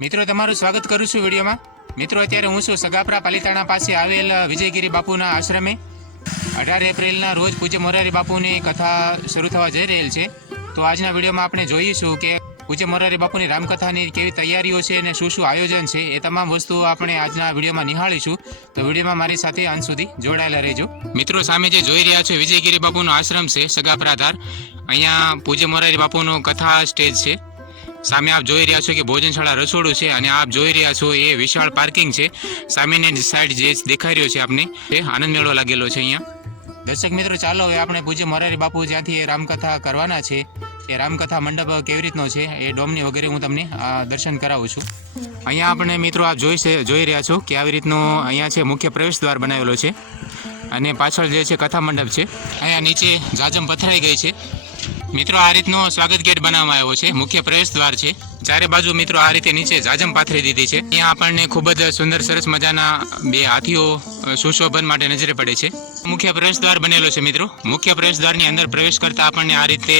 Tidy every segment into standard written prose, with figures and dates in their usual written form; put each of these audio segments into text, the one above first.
મિત્રો તમારું સ્વાગત કરું છું વિડીયોમાં। મિત્રો અત્યારે હું છું સગાપરા પાલિતાણા પાસે આવેલ વિજયગીરી બાપુના આશ્રમે। 18 એપ્રિલના રોજ પૂજ્ય મોરારી બાપુની કથા શરૂ થવા જઈ રહેલ છે। તો આજના વિડીયોમાં આપણે જોઈશું કે પૂજ્ય મોરારી બાપુની રામકથાની કેવી તૈયારીઓ છે અને શું શું આયોજન છે એ તમામ વસ્તુઓ આપણે આજના વિડીયોમાં નિહાળીશું। તો વિડીયોમાં મારી સાથે અંત સુધી જોડાયેલા રહેજો। મિત્રો સામે જે જોઈ રહ્યા છો વિજયગીરી બાપુનો આશ્રમ છે સગાપરા ધાર। અહીંયા પૂજ્ય મોરારી બાપુનો કથા સ્ટેજ છે। સામે આપ જોઈ રહ્યા છો કે ભોજનશાળા રસોડું છે અને આપ જોઈ રહ્યા છો એ વિશાળ પાર્કિંગ છે। સામેની સાઈડ જે દેખાઈ રહ્યો છે આપને એ આનંદ મેળો લાગેલો છે અહીંયા। દર્શક મિત્રો ચાલો હવે આપણે પૂજ્ય મોરારી બાપુ જ્યાંથી રામકથા કરવાના છે એ રામકથા મંડપ કેવી રીતનો છે એ ડોમની વગેરે હું તમને દર્શન કરાવું છું। અહીંયા આપણે મિત્રો આપ જોઈ રહ્યા છો કે આવી રીતનો અહીંયા છે મુખ્ય પ્રવેશ દ્વાર બનાવેલો છે અને પાછળ જે છે કથા મંડપ છે। અહીંયા નીચે જાજમ પથરાઈ ગઈ છે। મિત્રો આ રીતનો સ્વાગત ગેટ બનાવવામાં આવ્યો છે, મુખ્ય પ્રવેશ દ્વાર છે। ચારે બાજુ મિત્રો આ રીતે નીચે જાજમ પાથરી દીધી છે। અહીંયા આપણને ખૂબ જ સુંદર સરસ મજાના બે હાથીઓ સુશોભન માટે નજરે પડે છે। મુખ્ય પ્રવેશ દ્વાર બનેલો છે મિત્રો। મુખ્ય પ્રવેશ દ્વારની અંદર પ્રવેશ કરતા આપણને આ રીતે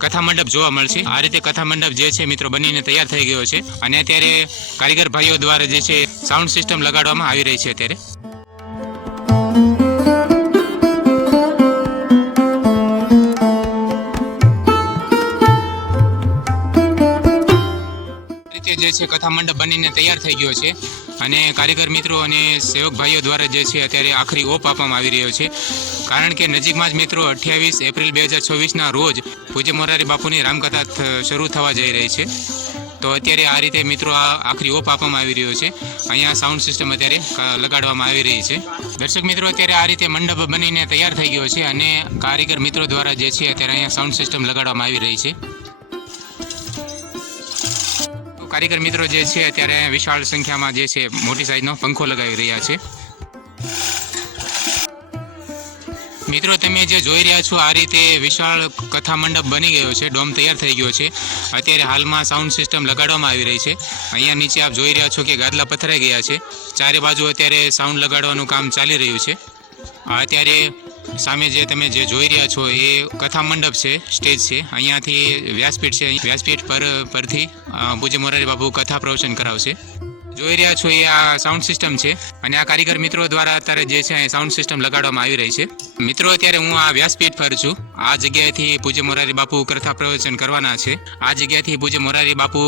કથા મંડપ જોવા મળશે। આ રીતે કથા મંડપ જે છે મિત્રો બનીને તૈયાર થઈ ગયો છે અને અત્યારે કારીગર ભાઈઓ દ્વારા જે છે સાઉન્ડ સિસ્ટમ લગાડવામાં આવી રહી છે અત્યારે। જે છે કથા મંડપ બનીને તૈયાર થઈ ગયો છે અને કારીગર મિત્રો અને સેવક ભાઈઓ દ્વારા જે છે અત્યારે આખરી ઓપ આપવામાં આવી રહ્યો છે। કારણ કે નજીકમાં જ મિત્રો 28 એપ્રિલ 2024ના રોજ પૂજ્ય મોરારી બાપુની રામકથા શરૂ થવા જઈ રહી છે। તો અત્યારે આ રીતે મિત્રો આ આખરી ઓપ આપવામાં આવી રહ્યો છે। અહીંયા સાઉન્ડ સિસ્ટમ અત્યારે લગાડવામાં આવી રહી છે। દર્શક મિત્રો અત્યારે આ રીતે મંડપ બનીને તૈયાર થઈ ગયો છે અને કારીગર મિત્રો દ્વારા જે છે અત્યારે અહીંયા સાઉન્ડ સિસ્ટમ લગાડવામાં આવી રહી છે। કારીગર મિત્રો જે છે અત્યારે વિશાળ સંખ્યામાં જે છે મોટી સાઈઝનો પંખો લગાવી રહ્યા છે। મિત્રો તમે જે જોઈ રહ્યા છો આ રીતે વિશાળ કથા મંડપ બની ગયો છે, ડોમ તૈયાર થઈ ગયો છે। અત્યારે હાલમાં સાઉન્ડ સિસ્ટમ લગાડવામાં આવી રહી છે। અહીંયા નીચે આપ જોઈ રહ્યા છો કે ગાદલા પથરાઈ ગયા છે। ચારે બાજુ અત્યારે સાઉન્ડ લગાડવાનું કામ ચાલી રહ્યું છે। અત્યારે સામે જે તમે જે જોઈ રહ્યા છો એ કથા મંડપ છે, સ્ટેજ છે। અહીંયાથી વ્યાસપીઠ છે, વ્યાસપીઠ પરથી પૂજ્ય મોરારી બાપુ કથા પ્રવચન કરાવશે। જોઈ રહ્યા છો એ આ સાઉન્ડ સિસ્ટમ છે અને આ કારીગર મિત્રો દ્વારા અત્યારે જે છે સાઉન્ડ સિસ્ટમ લગાડવામાં આવી રહી છે। મિત્રો અત્યારે હું આ વ્યાસપીઠ પર છું। આ જગ્યાએથી પૂજ્ય મોરારી બાપુ કથા પ્રવચન કરવાના છે। આ જગ્યાએથી પૂજ્ય મોરારી બાપુ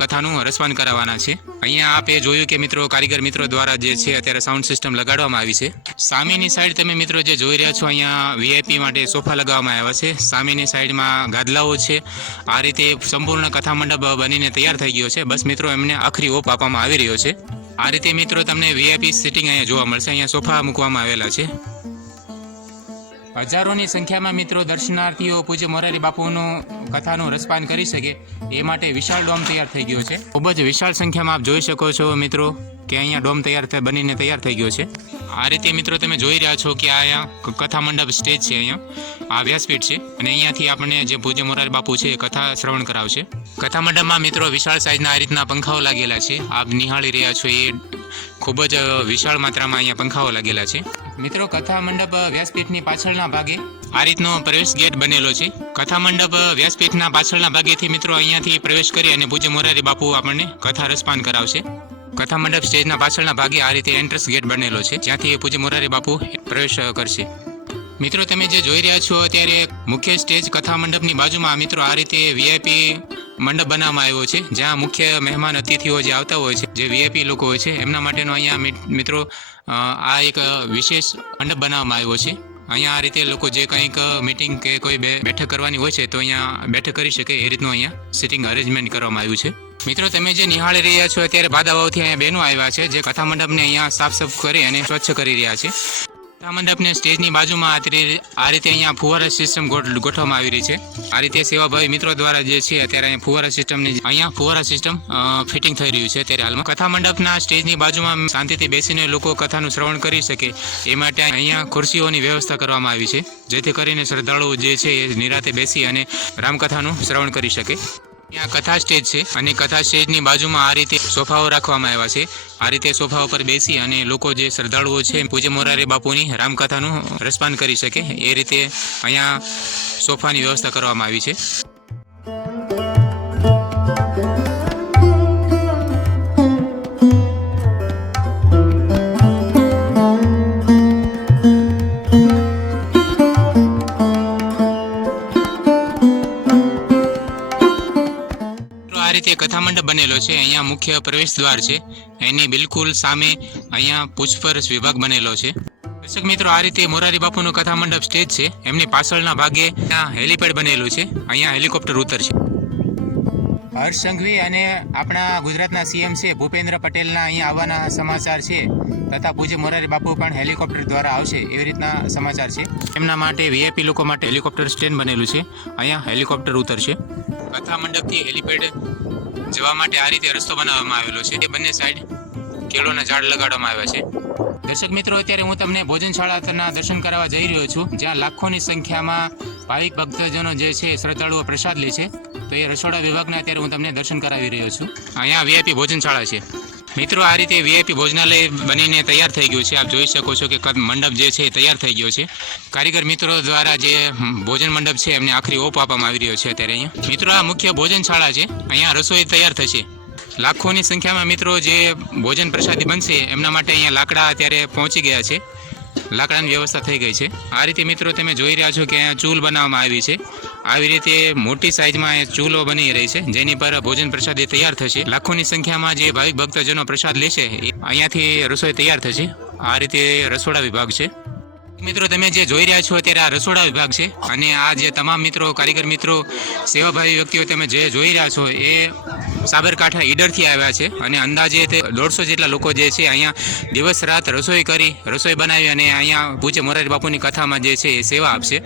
કથાનું રસપાન કરાવવાના છે। અહીંયા આપે જોયું કે મિત્રો કારીગર મિત્રો દ્વારા જે છે અત્યારે સાઉન્ડ સિસ્ટમ લગાડવામાં આવી છે। સામેની સાઈડ તમે મિત્રો જે જોઈ રહ્યા છો અહીંયા વીઆઈપી માટે સોફા લગાવવામાં આવ્યા છે। સામેની સાઈડમાં ગાદલાઓ છે। આ રીતે સંપૂર્ણ કથા મંડપ બનીને તૈયાર થઈ ગયો છે। બસ મિત્રો એમને આખરી ઓપ આપવામાં આવી રહ્યો છે। આ રીતે મિત્રો તમને વીઆઈપી સિટિંગ અહીંયા જોવા મળશે। અહીંયા સોફા મૂકવામાં આવેલા છે। હજારોની સંખ્યામાં મિત્રો દર્શનાર્થીઓ પૂજ્ય મોરારી બાપુનું કથાનું રસપાન કરી શકે એ માટે વિશાળ ડોમ તૈયાર થઈ ગયો છે। ખૂબ જ વિશાળ સંખ્યામાં આપ જોઈ શકો છો મિત્રો કે અહીંયા ડોમ બનીને તૈયાર થઈ ગયો છે। આ રીતે મિત્રો તમે જોઈ રહ્યા છો કે અહીંયા કથા મંડપ સ્ટેજ છે। અહીંયા આ વ્યાસપીઠ છે અને અહીંયાથી આપણને જે પૂજ્ય મોરારી બાપુ છે એ કથા શ્રવણ કરાવશે। કથા મંડપમાં મિત્રો વિશાળ સાઈઝના આ રીતના પંખાઓ લાગેલા છે। આપ નિહાળી રહ્યા છો એ ખૂબ જ વિશાળ માત્રામાં અહીંયા પંખાઓ લાગેલા છે। મિત્રો કથા મંડપ વ્યાસપીઠની પાછળના ભાગે આ રીતનો પ્રવેશ ગેટ બનેલો છે। કથા મંડપ વ્યાસપીઠના પાછળના ભાગેથી મિત્રો અહીંયાથી પ્રવેશ કરી અને પૂજ્ય મોરારી બાપુ આપણને કથા રસપાન કરાવશે। કથા મંડપ સ્ટેજના પાછળના ભાગે આ રીતે એન્ટ્રન્સ ગેટ બનેલો છે જ્યાંથી પૂજ્ય મોરારી બાપુ પ્રવેશ કરશે। મિત્રો તમે જે જોઈ રહ્યા છો અત્યારે મુખ્ય સ્ટેજ કથા મંડપની બાજુમાં મિત્રો આ રીતે વીઆઈપી મંડપ બનાવવામાં આવ્યો છે જ્યાં મુખ્ય મહેમાન અતિથિઓ જે આવતા હોય છે, જે વીઆઈપી લોકો હોય છે એમના માટેનો અહીંયા મિત્રો આ એક વિશેષ મંડપ બનાવવામાં આવ્યો છે। અહીંયા આ રીતે લોકો જે કંઈક મીટિંગ કે કોઈ બેઠક કરવાની હોય છે તો અહીંયા બેઠક કરી શકે એ રીતનું અહીંયા સિટિંગ અરેન્જમેન્ટ કરવામાં આવ્યું છે। મિત્રો તમે જે નિહાળી રહ્યા છો અત્યારે ભાદાભાવથી અહીંયા બહેનો આવ્યા છે જે કથા મંડપને અહીંયા સાફ કરી અને સ્વચ્છ કરી રહ્યા છે। કથા મંડપને સ્ટેજની બાજુમાં આ રીતે અહીંયા ફુવારા સિસ્ટમ ગોઠવવામાં આવી રહી છે। આ રીતે સેવાભાવી મિત્રો દ્વારા જે છે અત્યારે અહીંયા ફુવારા સિસ્ટમ ફિટિંગ થઈ રહ્યું છે અત્યારે હાલમાં। કથા મંડપના સ્ટેજની બાજુમાં શાંતિથી બેસીને લોકો કથાનું શ્રવણ કરી શકે એ માટે અહીંયા ખુરશીઓની વ્યવસ્થા કરવામાં આવી છે જેથી કરીને શ્રદ્ધાળુઓ જે છે એ નિરાતે બેસી અને રામકથાનું શ્રવણ કરી શકે। यहाँ कथा स्टेज है અને कथा स्टेजની બાજુમાં આ રીતે સોફાઓ રાખવામાં આવ્યા છે। આ રીતે સોફા ઉપર બેસી અને લોકો જે શ્રદ્ધાળુઓ છે પૂજ્ય મોરારી બાપુની રામકથાનું રસપાન કરી શકે એ રીતે અહીંયા સોફાની વ્યવસ્થા કરવામાં આવી છે। આ રીતે કથા મંડપ બનેલો છે. અહીંયા મુખ્ય પ્રવેશ દ્વાર છે, એની બિલકુલ સામે અહીંયા પૂછપરછ વિભાગ બનેલો છે. દર્શક મિત્રો, આ રીતે મોરારી બાપુનું કથા મંડપ સ્ટેજ છે, એમની પાછળના ભાગે ત્યાં હેલિપેડ બનેલું છે. અહીંયા હેલિકોપ્ટર ઉતરશે. હર્ષ સંઘવી અને આપણા ગુજરાતના સીએમ છે ભૂપેન્દ્ર પટેલના અહીંયા આવવાના સમાચાર છે, તથા પૂજ્ય મોરારી બાપુ પણ હેલિકોપ્ટર દ્વારા આવશે એવી રીતના સમાચાર છે. એમના માટે વીઆઈપી લોકો માટે હેલિકોપ્ટર સ્ટેન્ડ બનેલું છે, અહીંયા હેલિકોપ્ટર ઉતરશે. કથા મંડપથી હેલિપેડ જવા માટે આ રીતે રસ્તો બનાવવામાં આવેલો છે. એ બંને સાઈડ કેળોના ઝાડ લગાડવામાં આવ્યા છે. દર્શક મિત્રો, અત્યારે હું તમને ભોજનશાળાના દર્શન કરાવવા જઈ રહ્યો છું, જ્યાં લાખોની સંખ્યામાં ભાવિક ભક્તજનો જે છે શ્રદ્ધાળુઓ પ્રસાદ લે છે. તો એ રસોડા વિભાગના અત્યારે હું તમને દર્શન કરાવી રહ્યો છું. અહીંયા વીઆઈપી ભોજનશાળા છે. મિત્રો, આ રીતે વીઆઈપી ભોજનાલય બનીને તૈયાર થઈ ગયું છે. આપ જોઈ શકો છો કે મંડપ જે છે એ તૈયાર થઈ ગયો છે. કારીગર મિત્રો દ્વારા જે ભોજન મંડપ છે એમને આખરી ઓપ આપવામાં આવી રહ્યો છે અત્યારે અહીંયા. મિત્રો, આ મુખ્ય ભોજનશાળા છે, અહીંયા રસોઈ તૈયાર થશે. લાખોની સંખ્યામાં મિત્રો જે ભોજન પ્રસાદી બનશે એમના માટે અહીંયા લાકડા અત્યારે પહોંચી ગયા છે. લાકડાની વ્યવસ્થા થઈ ગઈ છે. આ રીતે મિત્રો તમે જોઈ રહ્યા છો કે અહીંયા ચૂલ બનાવવામાં આવી છે. આવી રીતે મોટી સાઇઝમાં ચૂલો બની રહી છે, જેની પર ભોજન પ્રસાદી તૈયાર થશે. લાખોની સંખ્યામાં જે ભાવિક ભક્તજનો પ્રસાદ લેશે અહીંયાથી રસોઈ તૈયાર થશે. આ રીતે રસોડા વિભાગ છે. મિત્રો, તમે જે જોઈ રહ્યા છો અત્યારે આ રસોડા વિભાગ છે, અને આ જે તમામ મિત્રો કારીગર મિત્રો સેવાભાવી વ્યક્તિઓ તમે જે જોઈ રહ્યા છો એ સાબરકાંઠા ઈડરથી આવ્યા છે, અને અંદાજે તે 150 જેટલા લોકો જે છે અહીંયા દિવસ રાત રસોઈ બનાવી અને અહીંયા પૂજ્ય મોરારી બાપુની કથામાં જે છે એ સેવા આપશે.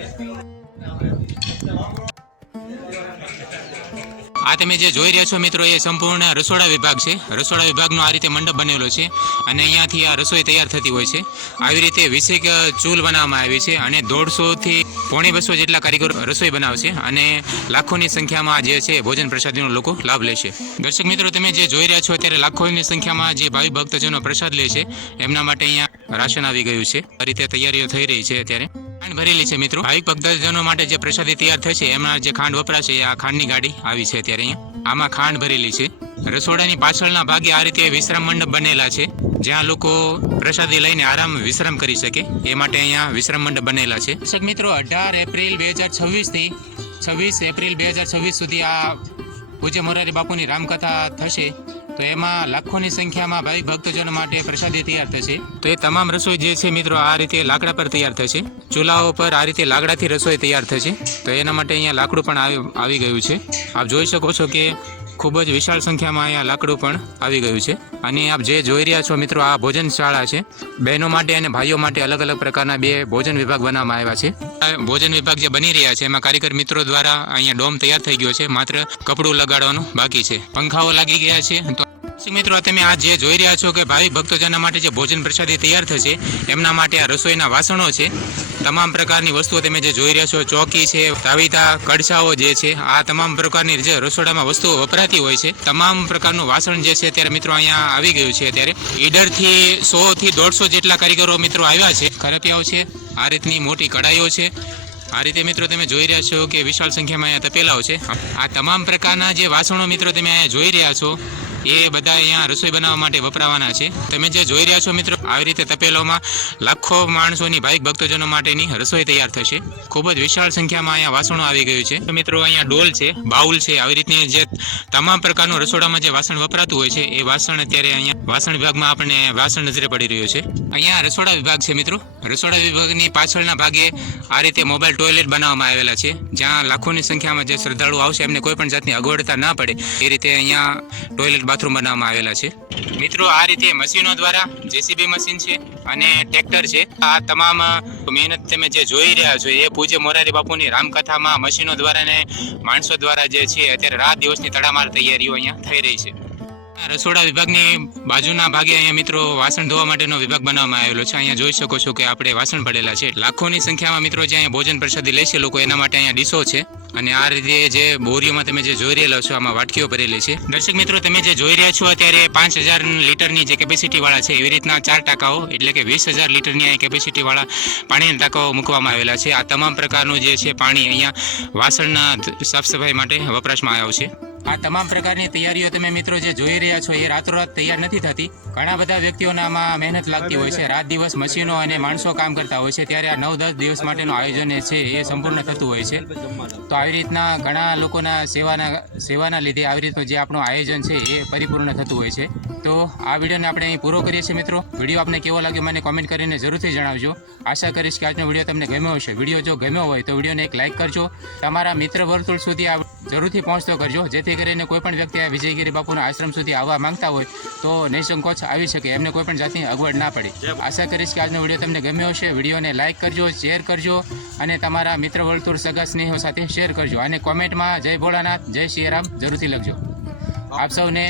આ તમે જે જોઈ રહ્યા છો મિત્રો એ સંપૂર્ણ રસોડા વિભાગ છે. રસોડા વિભાગનો આ રીતે મંડપ બનેલો છે, અને અહીંયાથી આ રસોઈ તૈયાર થતી હોય છે. આવી રીતે 20 ચૂલ બનાવવામાં આવી છે, અને 150 થી 250 જેટલા કારીગરો રસોઈ બનાવશે, અને લાખોની સંખ્યામાં જે છે ભોજન પ્રસાદીનો લોકો લાભ લેશે. દર્શક મિત્રો, તમે જે જોઈ રહ્યા છો અત્યારે લાખોની સંખ્યામાં જે ભાવિ ભક્તજનો પ્રસાદ લે છે એમના માટે અહીંયા રાશન આવી ગયું છે. આ રીતે તૈયારીઓ થઈ રહી છે. અત્યારે ખાંડ ભરેલી છે મિત્રો. ભાવિક ભક્તજનો માટે જે પ્રસાદી તૈયાર થશે એમાં જે ખાંડ વપરાશે આ ખાંડની ગાડી આવી છે અત્યારે અહીંયા. આમાં ખાંડ ભરેલી છે. રસોડાની પાછળના ભાગે આ રીતે વિશ્રામ મંડપ બનેલા છે, જ્યાં લોકો પ્રસાદી લઈને આરામ વિશ્રામ કરી શકે એ માટે અહીંયા વિશ્રામ મંડપ બનેલા છે. દર્શક મિત્રો, 18 એપ્રિલ 2026 થી 26 એપ્રિલ 2026 સુધી આ પૂજ્ય મોરારી બાપુની રામકથા થશે. તો એમાં લાખોની સંખ્યામાં ભાવિક ભક્તજનો માટે પ્રસાદી તૈયાર થશે. તો એ તમામ રસોઈ જે છે મિત્રો આ રીતે લાકડા પર તૈયાર થશે. ચૂલાઓ પર આ રીતે લાકડાથી રસોઈ તૈયાર થશે. તો એના માટે અહીંયા લાકડું પણ આવી ગયું છે. આપ જોઈ શકો છો કે ખૂબ જ વિશાળ સંખ્યામાં અહીંયા લાકડું પણ આવી ગયું છે. અને આપ જે જોઈ રહ્યા છો મિત્રો આ ભોજનશાળા છે. બહેનો માટે અને ભાઈઓ માટે અલગ અલગ પ્રકારના 2 ભોજન વિભાગ બનાવવામાં આવ્યા છે. આ ભોજન વિભાગ જે બની રહ્યા છે એમાં કારીગર મિત્રો દ્વારા અહીંયા ડોમ તૈયાર થઈ ગયો છે. માત્ર કપડું લગાડવાનું બાકી છે. પંખાઓ લાગી ગયા છે. તો મિત્રો, તમે આ જે જોઈ રહ્યા છો કે ભાવિક ભક્તજનો માટે જે ભોજન પ્રસાદી તૈયાર થશે એમના માટે આ રસોઈના વાસણો છે. તમામ પ્રકારની વસ્તુઓ તમે જે જોઈ રહ્યા છો, ચોકી છે, તાવીતા, કડછાઓ જે છે, આ તમામ પ્રકારની જે રસોડામાં વસ્તુઓ વપરાતી હોય છે તમામ પ્રકારનું વાસણ જે છે અત્યારે મિત્રો અહીંયા આવી ગયું છે. અત્યારે ઈડરથી 100 થી 150 જેટલા કારીગરો મિત્રો આવ્યા છે. ખરપિયાઓ છે, આ રીતની મોટી કડાઈઓ છે. આ રીતે મિત્રો તમે જોઈ રહ્યા છો કે વિશાળ સંખ્યામાં અહીંયા તપેલાઓ છે. આ તમામ પ્રકારના જે વાસણો મિત્રો તમે અહીંયા જોઈ રહ્યા છો એ બધા અહીંયા રસોઈ બનાવવા માટે વપરાવાના છે. તમે જે જોઈ રહ્યા છો મિત્રો આવી રીતે તપેલોમાં લાખો માણસોની ભાવિક ભક્તજનો માટેની રસોઈ તૈયાર થશે. ખૂબ જ વિશાળ સંખ્યામાં અહીંયા વાસણો આવી ગયું છે. તો મિત્રો અહીંયા ડોલ છે, બાઉલ છે, આવી રીતની જે તમામ પ્રકારનું રસોડામાં જે વાસણ વપરાતું હોય છે એ વાસણ અત્યારે અહીંયા વાસણ વિભાગમાં આપણને વાસણ નજરે પડી રહ્યું છે. અહીંયા રસોડા વિભાગ છે મિત્રો. રસોડા વિભાગની પાછળના ભાગે આ રીતે મોબાઈલ ટોયલેટ બનાવવામાં આવેલા છે, જ્યાં લાખોની સંખ્યામાં જે શ્રદ્ધાળુ આવશે એમને કોઈ પણ જાતની અગવડતા ના પડે એ રીતે અહીંયા ટોયલેટ બાથરૂમ બનાવવામાં આવેલા છે. મિત્રો, આ રીતે મશીનો દ્વારા જેસીબી મશીન છે અને ટ્રેક્ટર છે. આ તમામ મહેનત તમે જે જોઈ રહ્યા છો એ પૂજ્ય મોરારી બાપુની રામકથામાં મશીનો દ્વારા અને માણસો દ્વારા જે છે અત્યારે રાત દિવસની તડામાર તૈયારીઓ અહીંયા થઈ રહી છે. રસોડા વિભાગની બાજુના ભાગે અહીંયા મિત્રો વાસણ ધોવા માટેનો વિભાગ બનાવવામાં આવેલો છે. અહીંયા જોઈ શકો છો કે આપણે વાસણ પડેલા છે. લાખોની સંખ્યામાં મિત્રો જે અહીંયા ભોજન પ્રસાદી લેશે લોકો એના માટે અહીંયા ડીશો છે. અને આ રીતે જે બોરીઓમાં તમે જે જોઈ રહેલા છો આમાં વાટકીઓ ભરેલી છે. દર્શક મિત્રો, તમે જે જોઈ રહ્યા છો અત્યારે 5000 લીટરની જે કેપેસિટી વાળા છે એવી રીતના 4 ટાંકાઓ એટલે કે 20000 લીટરની અહીં કેપેસિટી વાળા પાણીના ટાંકાઓ મૂકવામાં આવેલા છે. આ તમામ પ્રકારનું જે છે પાણી અહીંયા વાસણના સાફ સફાઈ માટે વપરાશમાં આવ્યું છે. આ તમામ પ્રકારની તૈયારીઓ તમે મિત્રો જે જોઈ રહ્યા છો એ રાતોરાત તૈયાર નથી થતી. ઘણા બધા વ્યક્તિઓને આમાં મહેનત લાગતી હોય છે. રાત દિવસ મશીનો અને માણસો કામ કરતા હોય છે. ત્યારે આ 9-10 દિવસ માટેનું આયોજન છે એ સંપૂર્ણ થતું હોય છે. તો આવી રીતના ઘણા લોકોના સેવાના લીધે આવી રીતનું જે આપણું આયોજન છે એ પરિપૂર્ણ થતું હોય છે. તો આ વિડીયોને આપણે અહીં પૂરો કરીએ છીએ મિત્રો. વિડીયો આપને કેવો લાગ્યો મને કોમેન્ટ કરીને જરૂરથી જણાવજો. આશા કરીશ કે આજનો વિડીયો તમને ગમ્યો હશે. વિડીયો જો ગમ્યો હોય તો વિડીયોને એક લાઇક કરજો. તમારા મિત્ર વર્તુળ સુધી આ જરૂરથી પહોંચતો કરજો, જેથી કરીને કોઈ પણ વ્યક્તિ આ વિજયગીરી બાપુના આશ્રમ સુધી આવવા માંગતા હોય તો નિસંકોચ આવી શકે, એમને કોઈ પણ જાતની અગવડ ના પડે. આશા કરીશ કે આજનો વિડીયો તમને ગમ્યો હશે. વિડીયોને લાઇક કરજો, શેર કરજો અને તમારા મિત્ર વર્તુળ સગા સ્નેહો સાથે શેર કરજો. અને કોમેન્ટમાં જય ભોળાનાથ, જય સિયારામ જરૂરથી લખજો. આપ સૌને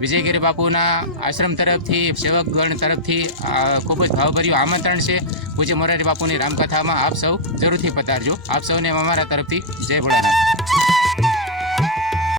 વિજયગીરી બાપુના આશ્રમ તરફથી, સેવકગણ તરફથી ખૂબ જ ભાવભર્યું આમંત્રણ છે. પૂજ્ય મોરારી બાપુની રામકથામાં આપ સૌ જરૂરથી પધારજો. આપ સૌને અમારા તરફથી જય ભોળાનાથ.